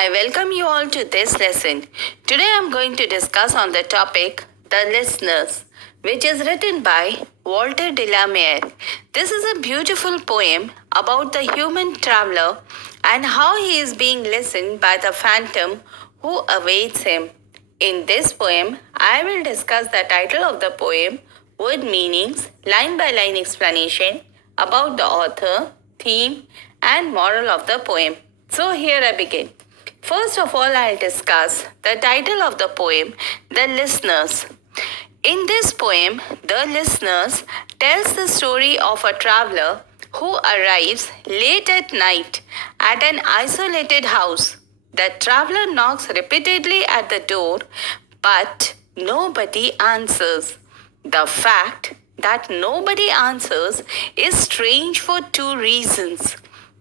I welcome you all to this lesson. Today I am going to discuss on the topic The Listeners, which is written by Walter de la Mare. This is a beautiful poem about the human traveler and how he is being listened by the phantom who awaits him. In this poem, I will discuss the title of the poem, word meanings, line by line explanation about the author, theme, and moral of the poem. So here I begin. First of all, I'll discuss the title of the poem, The Listeners. In this poem, The Listeners tells the story of a traveler who arrives late at night at an isolated house. The traveler knocks repeatedly at the door, but nobody answers. The fact that nobody answers is strange for two reasons.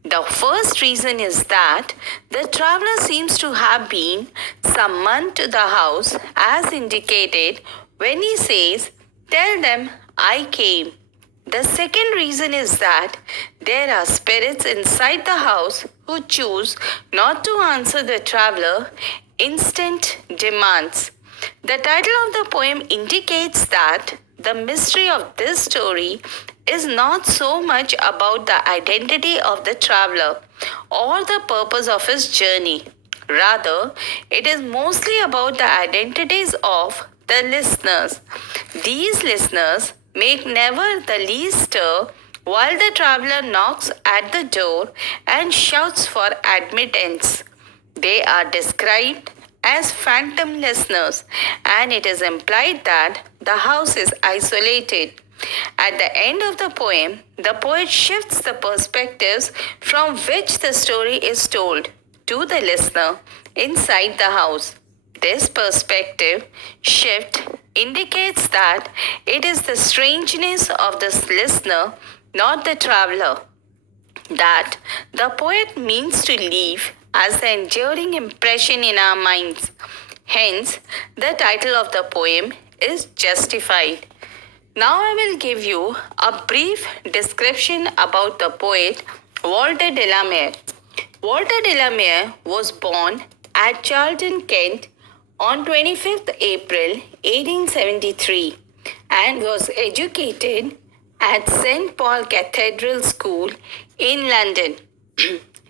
The first reason is that the traveler seems to have been summoned to the house as indicated when he says, "Tell them I came." The second reason is that there are spirits inside the house who choose not to answer the traveler instant demands. The title of the poem indicates that the mystery of this story is not so much about the identity of the traveler or the purpose of his journey. Rather, it is mostly about the identities of the listeners. These listeners make never the least stir while the traveler knocks at the door and shouts for admittance. They are described as phantom listeners, and it is implied that the house is isolated. At the end of the poem, the poet shifts the perspectives from which the story is told to the listener inside the house. This perspective shift indicates that it is the strangeness of the listener, not the traveler, that the poet means to leave as the enduring impression in our minds. Hence, the title of the poem is justified. Now I will give you a brief description about the poet Walter de la Mare. Walter de la Mare was born at Charlton, Kent on 25th April 1873 and was educated at St. Paul Cathedral School in London.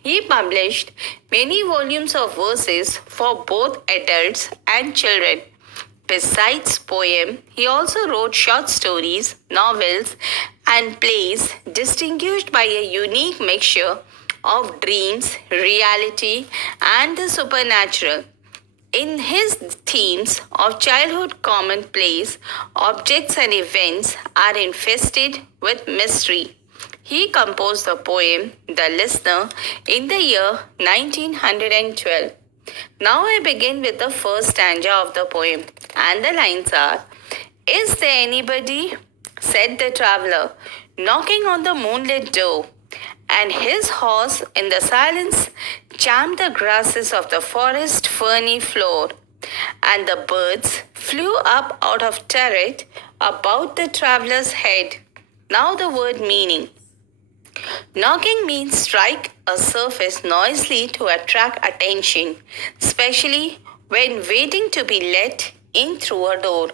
He published many volumes of verses for both adults and children. Besides poem, he also wrote short stories, novels, and plays distinguished by a unique mixture of dreams, reality, and the supernatural. In his themes of childhood commonplace, objects and events are infested with mystery. He composed the poem The Listener in the year 1912. Now I begin with the first stanza of the poem, and the lines are, "Is there anybody?" said the traveler, knocking on the moonlit door, and his horse in the silence charmed the grasses of the forest ferny floor, and the birds flew up out of turret about the traveler's head. Now the word meaning. Knocking means strike a surface noisily to attract attention, especially when waiting to be let in through a door.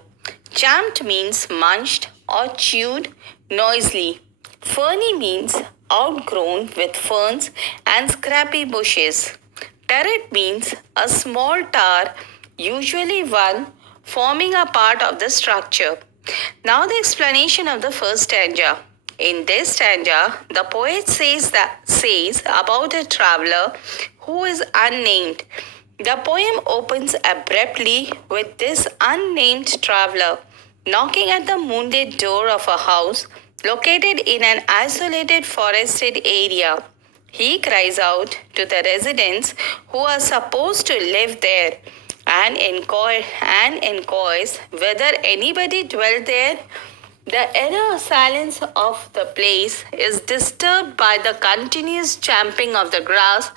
Champed means munched or chewed noisily. Ferny means outgrown with ferns and scrappy bushes. Turret means a small tower, usually one forming a part of the structure. Now the explanation of the first stanza. In this stanza, the poet says about a traveler who is unnamed. The poem opens abruptly with this unnamed traveler knocking at the moonlit door of a house located in an isolated forested area. He cries out to the residents who are supposed to live there and inquires whether anybody dwelt there. The eerie silence of the place is disturbed by the continuous champing of the grass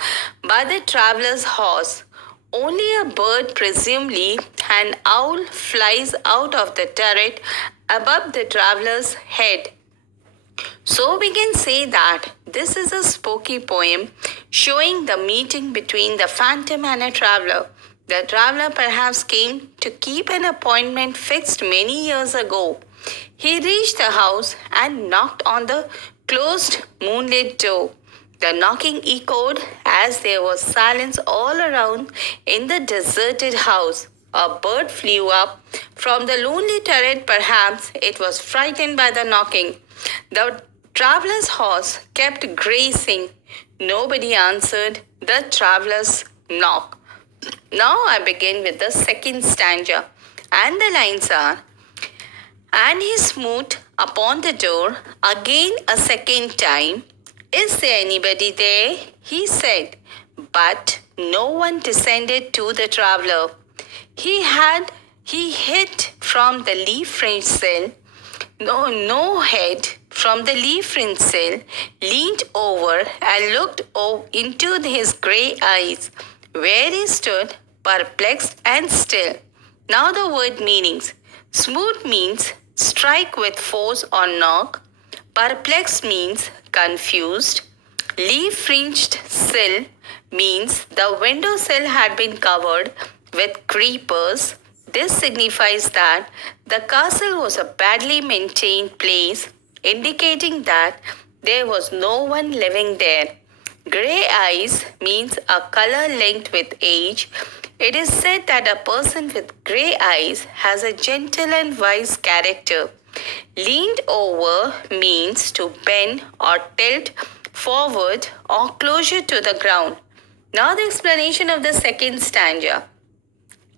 by the traveler's horse. Only a bird, presumably an owl, flies out of the turret above the traveler's head. So we can say that this is a spooky poem showing the meeting between the phantom and a traveler. The traveler perhaps came to keep an appointment fixed many years ago. He reached the house and knocked on the closed moonlit door. The knocking echoed as there was silence all around in the deserted house. A bird flew up from the lonely turret. Perhaps it was frightened by the knocking. The traveler's horse kept grazing. Nobody answered the traveler's knock. Now I begin with the second stanza, and the lines are: and he smote upon the door again a second time. Is there anybody there? He said, but no one descended to the traveler. He hid from the leaf-fringed sill. No head from the leaf-fringed sill leaned over and looked into his grey eyes, where he stood perplexed and still. Now the word meanings. Smooth means strike with force or knock. Perplexed means confused. Leaf-fringed sill means the window sill had been covered with creepers. This signifies that the castle was a badly maintained place, indicating that there was no one living there. Grey eyes means a color linked with age. It is said that a person with grey eyes has a gentle and wise character. Leaned over means to bend or tilt forward or closer to the ground. Now the explanation of the second stanza.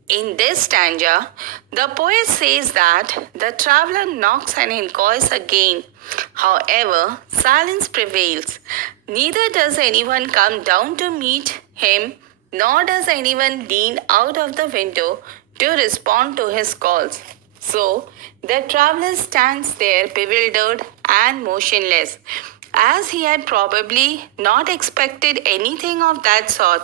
In this stanza, the poet says that the traveler knocks and inquires again. However, silence prevails. Neither does anyone come down to meet him, nor does anyone lean out of the window to respond to his calls. So, the traveler stands there bewildered and motionless, as he had probably not expected anything of that sort.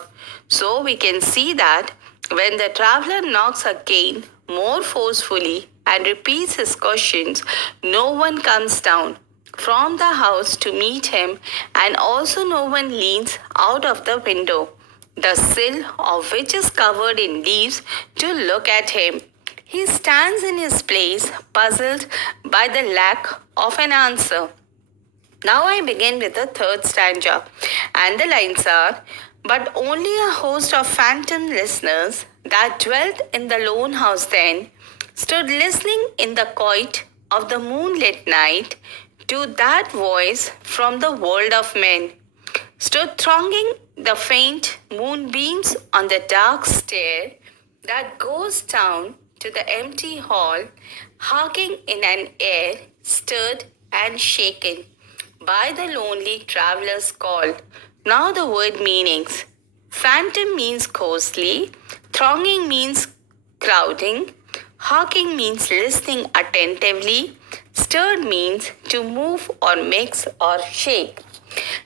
So, we can see that when the traveler knocks again more forcefully and repeats his questions, no one comes down from the house to meet him, and also no one leans out of the window, the sill of which is covered in leaves, to look at him. He stands in his place, puzzled by the lack of an answer. Now I begin with the third stanza, and the lines are: but only a host of phantom listeners that dwelt in the lone house then stood listening in the quiet of the moonlit night to that voice from the world of men, stood thronging the faint moonbeams on the dark stair that goes down to the empty hall, harking in an air stirred and shaken by the lonely traveler's call. Now the word meanings. Phantom means ghostly, thronging means crowding, harking means listening attentively, stirred means to move or mix or shake.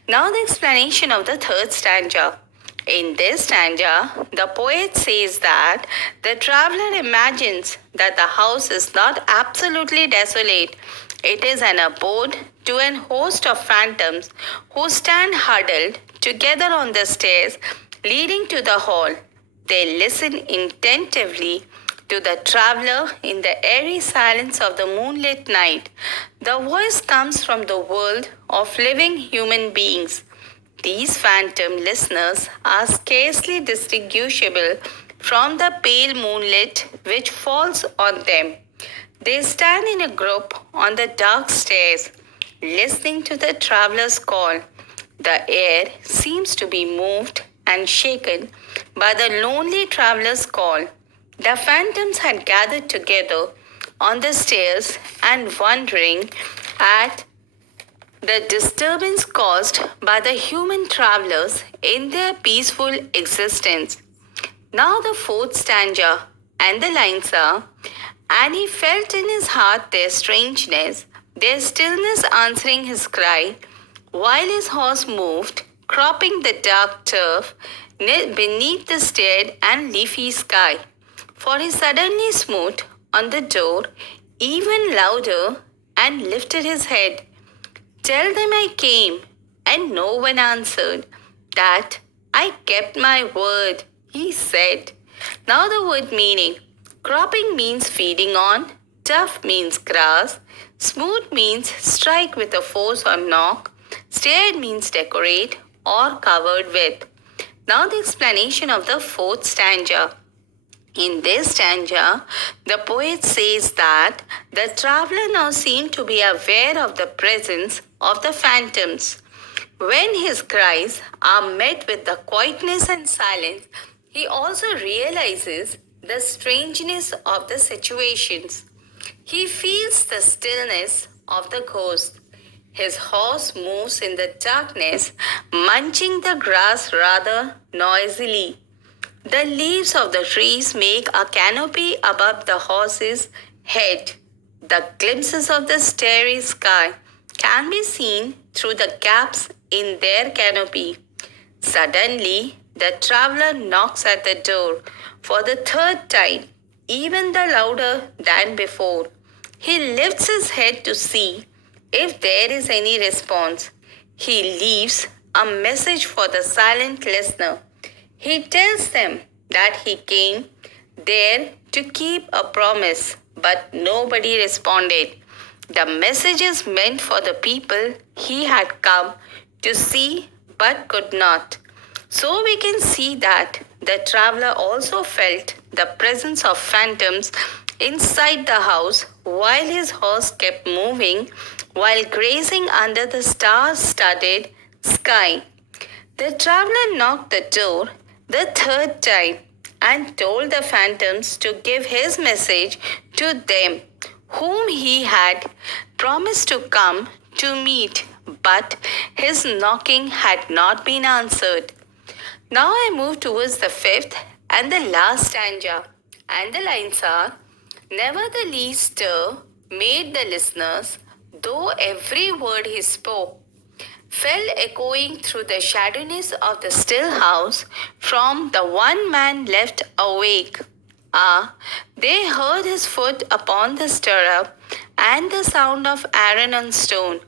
Now the explanation of the third stanza. In this stanza, the poet says that the traveler imagines that the house is not absolutely desolate. It is an abode to an host of phantoms who stand huddled together on the stairs leading to the hall. They listen attentively to the traveler in the airy silence of the moonlit night. The voice comes from the world of living human beings. These phantom listeners are scarcely distinguishable from the pale moonlight which falls on them. They stand in a group on the dark stairs, listening to the traveler's call. The air seems to be moved and shaken by the lonely traveler's call. The phantoms had gathered together on the stairs and wondering at the disturbance caused by the human travelers in their peaceful existence. Now the fourth stanza, and the lines are: and he felt in his heart their strangeness, their stillness answering his cry, while his horse moved, cropping the dark turf beneath the stared and leafy sky. For he suddenly smote on the door even louder and lifted his head. Tell them I came, and no one answered. That I kept my word, he said. Now the word meaning. Cropping means feeding on, tough means grass, smooth means strike with a force or knock, stared means decorate or covered with. Now the explanation of the fourth stanza. In this stanza, the poet says that the traveler now seemed to be aware of the presence of the phantoms. When his cries are met with the quietness and silence, he also realizes the strangeness of the situations. He feels the stillness of the ghost. His horse moves in the darkness, munching the grass rather noisily. The leaves of the trees make a canopy above the horse's head. The glimpses of the starry sky can be seen through the gaps in their canopy. Suddenly, the traveler knocks at the door for the third time, even the louder than before. He lifts his head to see if there is any response. He leaves a message for the silent listener. He tells them that he came there to keep a promise, but nobody responded. The message is meant for the people he had come to see but could not. So we can see that the traveler also felt the presence of phantoms inside the house while his horse kept moving while grazing under the star-studded sky. The traveler knocked the door the third time and told the phantoms to give his message to them whom he had promised to come to meet, but his knocking had not been answered. Now I move towards the fifth and the last stanza, and the lines are: Never the least stir made the listeners, though every word he spoke fell echoing through the shadowness of the still house from the one man left awake. Ah, they heard his foot upon the stirrup and the sound of iron on stone,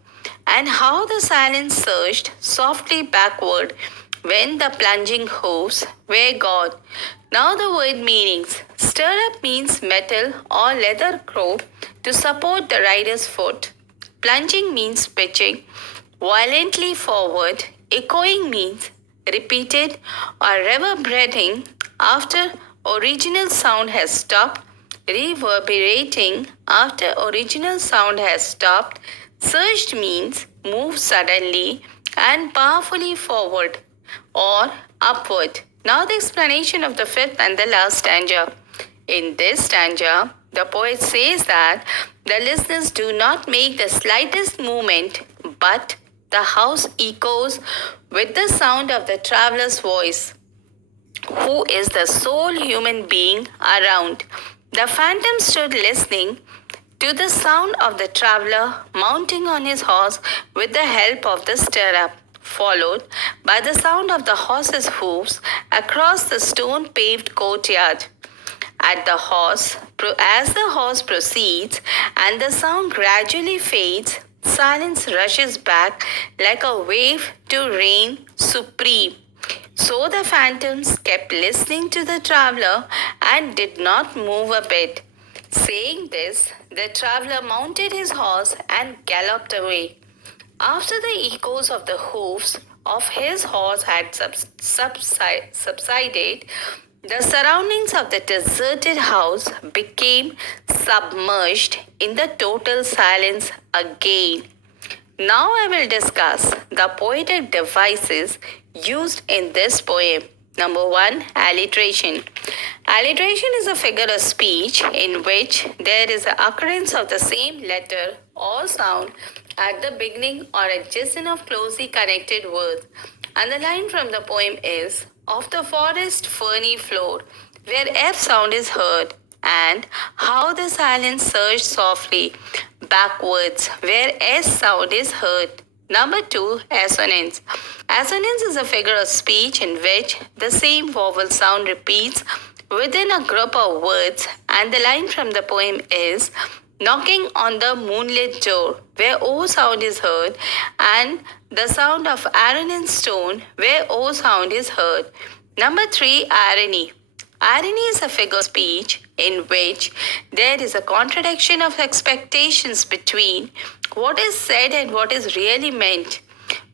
and how the silence surged softly backward when the plunging hoofs were gone. Now the word meanings. Stirrup means metal or leather rope to support the rider's foot. Plunging means pitching violently forward. Echoing means repeated or reverberating after original sound has stopped. Reverberating after original sound has stopped. Surged means move suddenly and powerfully forward or upward. Now the explanation of the fifth and the last stanza. In this stanza, the poet says that the listeners do not make the slightest movement, but the house echoes with the sound of the traveler's voice, who is the sole human being around. The phantom stood listening to the sound of the traveler mounting on his horse with the help of the stirrup, followed by the sound of the horse's hoofs across the stone paved courtyard. As the horse proceeds and the sound gradually fades, silence rushes back like a wave to reign supreme. So the phantoms kept listening to the traveler and did not move a bit. Saying this, the traveler mounted his horse and galloped away. After the echoes of the hoofs of his horse had subsided, the surroundings of the deserted house became submerged in the total silence again. Now I will discuss the poetic devices used in this poem. Number 1, alliteration. Alliteration is a figure of speech in which there is an occurrence of the same letter or sound at the beginning or adjacent of closely connected words. And the line from the poem is: of the forest ferny floor, where F sound is heard, and how the silence surged softly backwards, where S sound is heard. Number 2, assonance. Assonance is a figure of speech in which the same vowel sound repeats within a group of words, and the line from the poem is: knocking on the moonlit door, where O sound is heard, and the sound of iron and stone, where O sound is heard. Number 3, irony. Irony is a figure of speech in which there is a contradiction of expectations between what is said and what is really meant.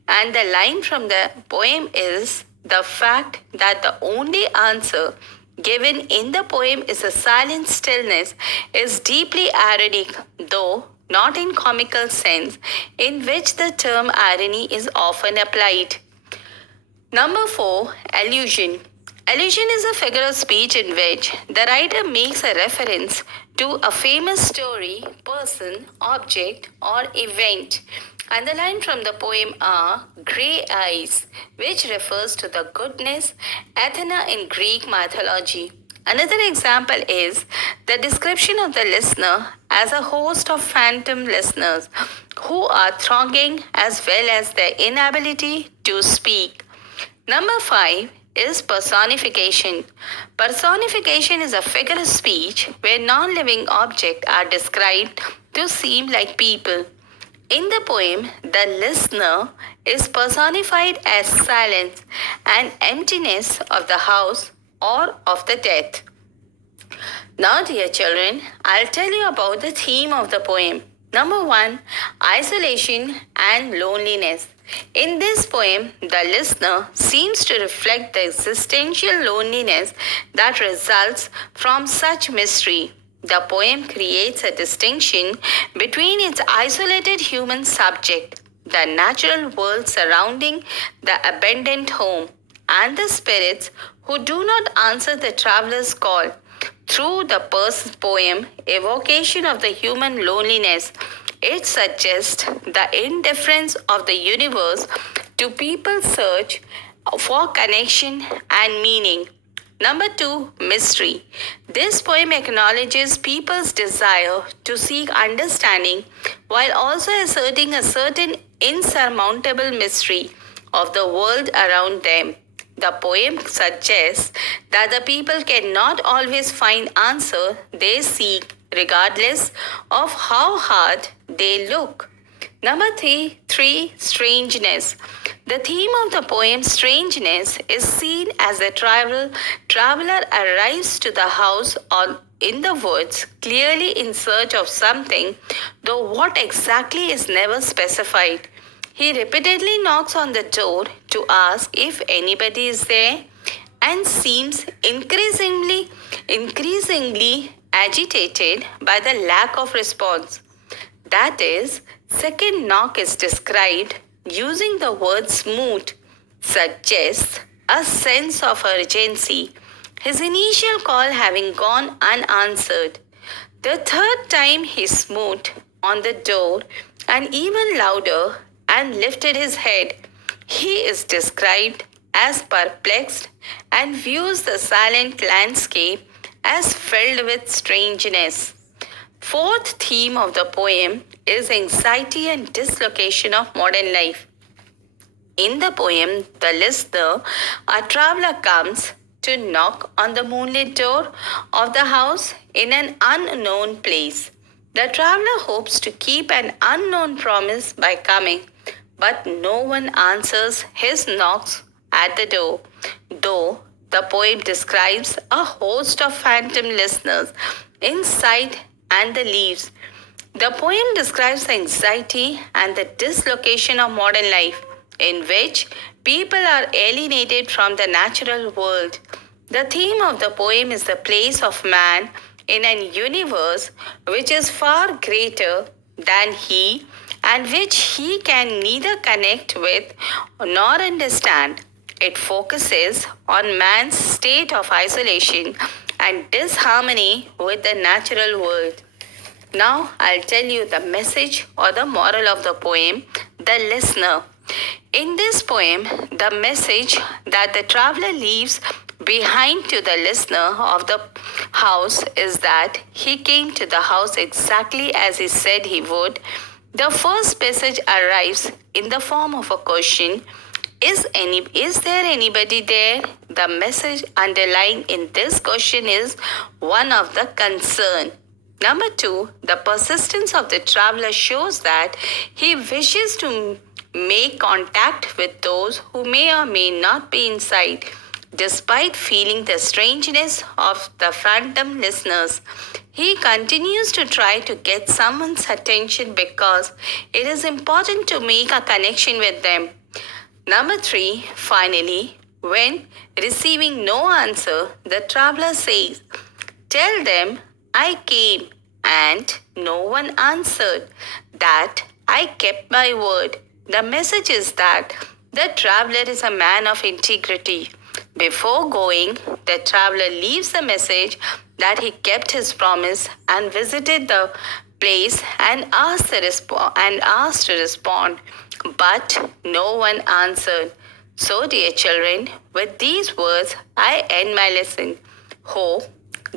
And the line from the poem is the fact that the only answer given in the poem is a silent stillness is deeply ironic, though not in comical sense, in which the term irony is often applied. Number 4, allusion. Allusion is a figure of speech in which the writer makes a reference to a famous story, person, object, or event. And the line from the poem are grey eyes, which refers to the goddess Athena in Greek mythology. Another example is the description of the listener as a host of phantom listeners who are thronging as well as their inability to speak. Number 5 is personification. Personification is a figure of speech where non-living objects are described to seem like people. In the poem, the listener is personified as silence and emptiness of the house or of the death. Now, dear children, I'll tell you about the theme of the poem. Number 1, isolation and loneliness. In this poem, the listener seems to reflect the existential loneliness that results from such mystery. The poem creates a distinction between its isolated human subject, the natural world surrounding the abandoned home, and the spirits who do not answer the traveler's call. Through the poem evocation of the human loneliness, it suggests the indifference of the universe to people's search for connection and meaning. Number 2, mystery. This poem acknowledges people's desire to seek understanding while also asserting a certain insurmountable mystery of the world around them. The poem suggests that the people cannot always find answer they seek regardless of how hard they look. Number 3, strangeness. The theme of the poem strangeness is seen as the traveler arrives to the house or in the woods, clearly in search of something, though what exactly is never specified. He repeatedly knocks on the door to ask if anybody is there and seems increasingly agitated by the lack of response. That is, second knock is described using the word smooth, suggests a sense of urgency, his initial call having gone unanswered. The third time he smote on the door and even louder and lifted his head. He is described as perplexed and views the silent landscape as filled with strangeness. Fourth theme of the poem is anxiety and dislocation of modern life. In the poem, the listener, a traveler, comes to knock on the moonlit door of the house in an unknown place. The traveler hopes to keep an unknown promise by coming, but no one answers his knocks at the door, though the poem describes a host of phantom listeners inside and the leaves. The poem describes the anxiety and the dislocation of modern life, in which people are alienated from the natural world. The theme of the poem is the place of man in an universe which is far greater than he and which he can neither connect with nor understand. It focuses on man's state of isolation and disharmony with the natural world. Now I'll tell you the message or the moral of the poem, The Listener. In this poem, the message that the traveler leaves behind to the listener of the house is that he came to the house exactly as he said he would. The first message arrives in the form of a question. Is there anybody there? The message underlying in this question is one of the concern. Number two, the persistence of the traveler shows that he wishes to make contact with those who may or may not be in sight. Despite feeling the strangeness of the phantom listeners, he continues to try to get someone's attention because it is important to make a connection with them. Number three, finally, when receiving no answer, the traveler says, "Tell them I came and no one answered, that I kept my word." The message is that the traveler is a man of integrity. Before going, the traveler leaves a message that he kept his promise and visited the place and asked to respond, but no one answered. So, dear children, with these words, I end my lesson. Hope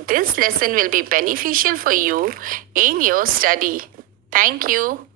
this lesson will be beneficial for you in your study. Thank you.